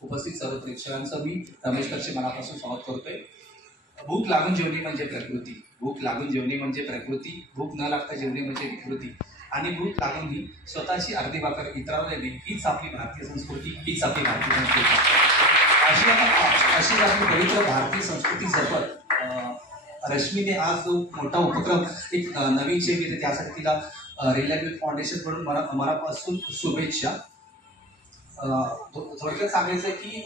उपस्थित सर्व प्रेक्षकांचं मी रमेश करशे मनापासून स्वागत करतोय। भूक लागून जेवणे म्हणजे प्रकृती, भूक लागून जेवणे म्हणजे प्रकृती, भूक न लागता जेवणे म्हणजे विकृती, आणि भूक लागून ही स्वतःची अर्धी भाकर इतरांना देणे हीच आपली भारतीय संस्कृती, हीच आपली भारतीय संस्कृती। अशी आपली पवित्र भारतीय संस्कृती जपत रश्मीने आज जो मोठा उपक्रम एक नवीन चेक येते त्यासाठी तिला रिलायबल फाउंडेशन कडून मनापासून शुभेच्छा। थोडक्यात सांगायचं की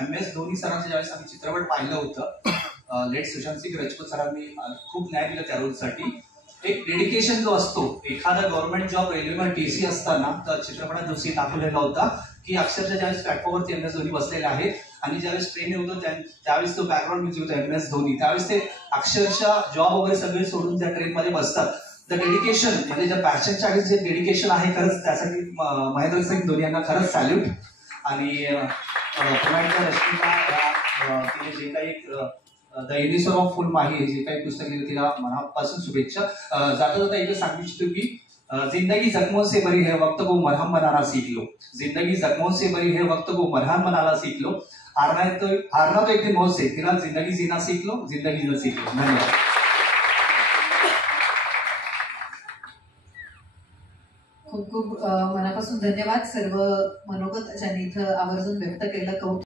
MS धोनी सरांचं ज्यावेळेस आम्ही चित्रपट पाहिलं होतं, लेट सुशांत सिंग राजपूत सरांनी खूप न्याय दिला त्या रोलसाठी। एक डेडिकेशन जो असतो, एखादा गव्हर्नमेंट जॉब रेल्वेमध्ये TC असताना तर चित्रपटात जो सीन दाखवलेला होता की अक्षरशः ज्यावेळेस प्लॅटफॉर्मवरती MS धोनी बसलेले आहेत आणि ज्यावेळेस ट्रेन होतो त्यावेळेस तो बॅकग्राऊंड म्युझिक होता MS धोनी, त्यावेळेस ते अक्षरशः जॉब वगैरे सगळे सोडून त्या ट्रेनमध्ये बसतात। द डेडिकेशन म्हणजे ज्या पॅशनच्या आधी जे डेडिकेशन आहे खरंच त्यासाठी महेंद्र सिंग धोनी यांना खरंच सॅल्यूट। आणि पुन्हा एकदा रश्मीला तिने जे काही द युनिसोर ऑफ फुल माही जे काही पुस्तक लिहिलं तिला मनापासून शुभेच्छा। जाता जाता एकच सांगू इच्छितो की जिंदगी जख्मों से भरी है वक्त को मरहम बनाना सीख लो, जिंदगी जख्मों से भरी है वक्त को मरहम बनाना सीख लो, हारना तो एक दिन मौत से, फिलहाल जिंदगी जीना सीख लो, जिंदगी जीना सीख लो। धन्यवाद। खूप खूप मनापासून धन्यवाद। सर्व मनोगत ज्यांनी इथं आवर्जून व्यक्त केलं, कौतुक